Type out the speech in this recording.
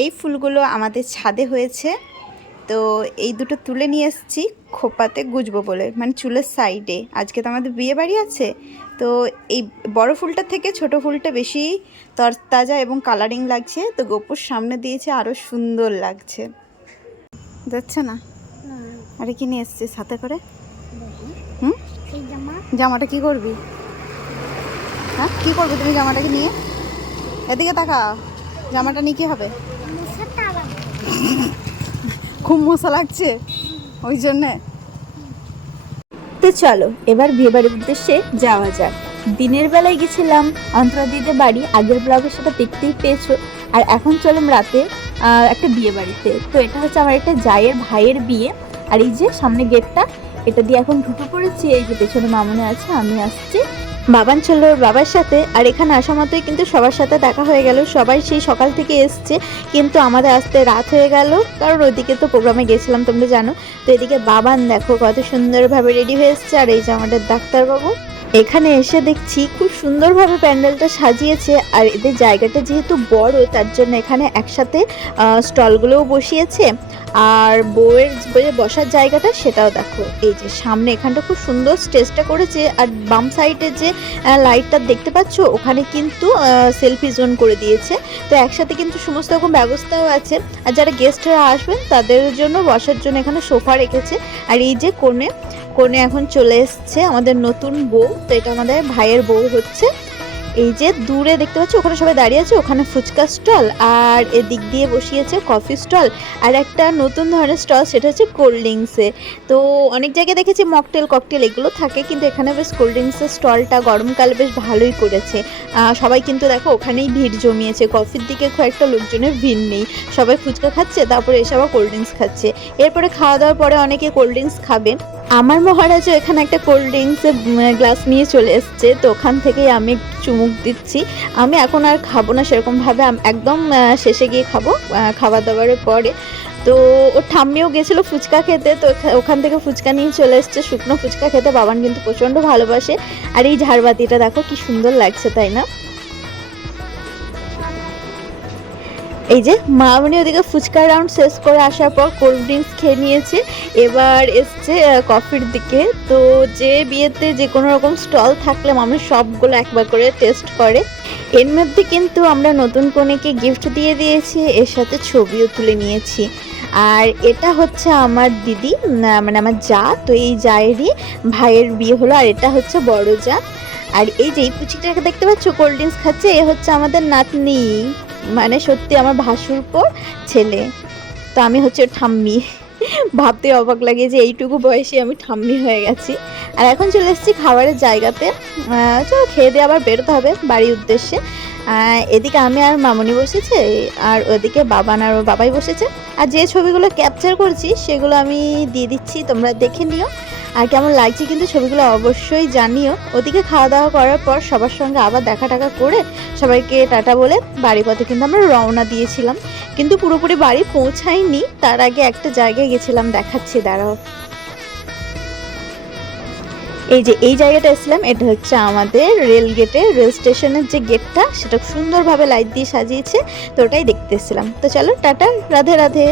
এই ফুলগুলো আমাদের ছাদে হয়েছে। তো এই দুটো তুলে নিয়ে এসেছি খোপাতে গুজবো বলে মানে চুলের সাইডে আজকে তো আমাদের বিয়ে বাড়ি আছে। তো এই বড় ফুলটা থেকে ছোট ফুলটা বেশি তরতাজা এবং কালারিং লাগছে। তো গোপুর সামনে দিয়েছে আরও সুন্দর লাগছে। যাচ্ছে না? আরে কি নিয়ে এসছিস সাথে করে? হুম? জামাটা কি করবি? হ্যাঁ? কি করবে তুমি জামাটাকে নিয়ে? এদিকে তাকা জামাটা নিয়ে কী হবে? খুব মশা লাগছে, ওই জন্যে। তো চলো, এবার বিয়েবাড়ির উদ্দেশ্যে যাওয়া যাক। দিনের বেলায় গেছিলাম অন্তরাদিদের বাড়ি, আগের ব্লগে সেটা দেখতেই পেয়েছ। আর এখন চললাম রাতে একটা বিয়ে বাড়িতে তো এটা হচ্ছে আমার একটা জায়ের ভাইয়ের বিয়ে। আর এই যে সামনে গেটটা, এটা দিয়ে এখন ঢুকে পড়েছি, এই যে পেছনে মামনে আছে, আমি আসছি। বাবান ছিল ওর বাবার সাথে, আর এখানে আসা মাত্রই কিন্তু সবার সাথে দেখা হয়ে গেল। সবাই সেই সকাল থেকে এসছে, কিন্তু আমাদের আসতে রাত হয়ে গেল। কারণ ওইদিকে তো প্রোগ্রামে গেছিলাম, তোমরা জানো। তো এদিকে বাবান দেখো কত সুন্দরভাবে রেডি হয়ে এসছে, আর এই যে আমাদের ডাক্তারবাবু। এখানে এসে দেখছি খুব সুন্দরভাবে প্যান্ডেলটা সাজিয়েছে, আর এদের জায়গাটা যেহেতু বড়, তার জন্য এখানে একসাথে স্টলগুলোও বসিয়েছে। আর বউয়ের যে বসার জায়গাটা সেটাও দেখো, এই যে সামনে এখানটা খুব সুন্দর স্টেজটা করেছে, আর বাম সাইডে যে লাইটটা দেখতে পাচ্ছ, ওখানে কিন্তু সেলফি জোন করে দিয়েছে। তো একসাথে কিন্তু সমস্ত রকম ব্যবস্থাও আছে, আর যারা গেস্টরা আসবেন, তাদের জন্য বসার জন্য এখানে সোফা রেখেছে। আর এই যে কোণে কোণে এখন চলে এসছে আমাদের নতুন বউ, তো এটা আমাদের ভাইয়ের বউ হচ্ছে। এই যে দূরে দেখতে পাচ্ছ, ওখানে সবাই দাঁড়িয়ে আছে, ওখানে ফুচকা স্টল আর এদিক দিয়ে বসিয়েছে কফি স্টল। আর একটা নতুন ধরনের স্টল, সেটা হচ্ছে কোল্ড ড্রিঙ্কসে। তো অনেক জায়গায় দেখেছি মকটেল, ককটেল, এগুলো থাকে, কিন্তু এখানে বেশ কোল্ড ড্রিঙ্কসের স্টলটা গরমকালে বেশ ভালোই করেছে। সবাই কিন্তু দেখো, ওখানেই ভিড় জমিয়েছে। কফির দিকে খুব একটা লোকজনের ভিড় নেই। সবাই ফুচকা খাচ্ছে, তারপরে এসে আবার কোল্ড ড্রিঙ্কস খাচ্ছে। এরপরে খাওয়া দাওয়ার পরে অনেকে কোল্ড ড্রিঙ্কস খাবে আমার মহারাজও এখানে একটা কোল্ড ড্রিঙ্কসের গ্লাস নিয়ে চলে এসছে, তো ওখান থেকেই আমি চুমুক দিচ্ছি। আমি এখন আর খাব না, সেরকমভাবে একদম শেষে গিয়ে খাব খাওয়া দাওয়ারের পরে। তো ওর ঠাম্মিও গেছিল ফুচকা খেতে, তো ওখান থেকে ফুচকা নিয়ে চলে এসছে, শুকনো ফুচকা খেতে। বাবান কিন্তু প্রচণ্ড ভালোবাসে। আর এই ঝাড়বাতিটা দেখো কি সুন্দর লাগছে, তাই না? এই যে মামনি ওদিকে ফুচকা রাউন্ড শেষ করে আসার পর কোল্ড ড্রিঙ্কস খেয়ে নিয়েছে। এবার এসছে কফির দিকে। তো যে বিয়েতে যে কোনো রকম স্টল থাকলে মামনি সবগুলো একবার করে টেস্ট করে। এর মধ্যে কিন্তু আমরা নতুন কনেকে গিফট দিয়ে দিয়েছি, এর সাথে ছবিও তুলে নিয়েছি। আর এটা হচ্ছে আমার দিদি মানে আমার যা, তো এই জায়েরই ভাইয়ের বিয়ে হলো, আর এটা হচ্ছে বড় যা। আর এই যে এই পুচিটাকে দেখতে পাচ্ছ? কোল্ড ড্রিঙ্কস খাচ্ছে, এ হচ্ছে আমাদের নাতনি। মানে সত্যি আমার ভাসুর পর ছেলে। তো আমি হচ্ছে ঠাম্মি। ভাবতে অবাক লাগে যে এইটুকু বয়সে আমি ঠাম্মি হয়ে গেছি। আর এখন চলে এসেছি খাবারের জায়গাতে। চলো খেয়ে দিয়ে আবার বেরোতে হবে বাড়ির উদ্দেশ্যে। এদিকে আমি আর মামনি বসেছে, আর ওদিকে বাবান আর বাবাই বসেছে। আর যে ছবিগুলো ক্যাপচার করছি, সেগুলো আমি দিয়ে দিচ্ছি, তোমরা দেখে নিও। আর কেমন লাগছে কিন্তু ছবিগুলো অবশ্যই জানিও। ওদিকে খাওয়া দাওয়া করার পর সবার সঙ্গে আবার দেখা টাকা করে সবাইকে টাটা বলে বাড়ি পথে কিন্তু আমরা রওনা দিয়েছিলাম। কিন্তু পুরোপুরি বাড়ি পৌঁছাইনি তার আগে একটা জায়গায় গেছিলাম, দেখাচ্ছি, দাঁড়াও। এই যে, এই জায়গাটা এসেছিলাম, এটা হচ্ছে আমাদের রেল গেটে, রেল স্টেশনের যে গেটটা, সেটা সুন্দরভাবে লাইট দিয়ে সাজিয়েছে, তো ওটাই দেখতে এসেছিলাম। তো চলো, টাটা, রাধে রাধে।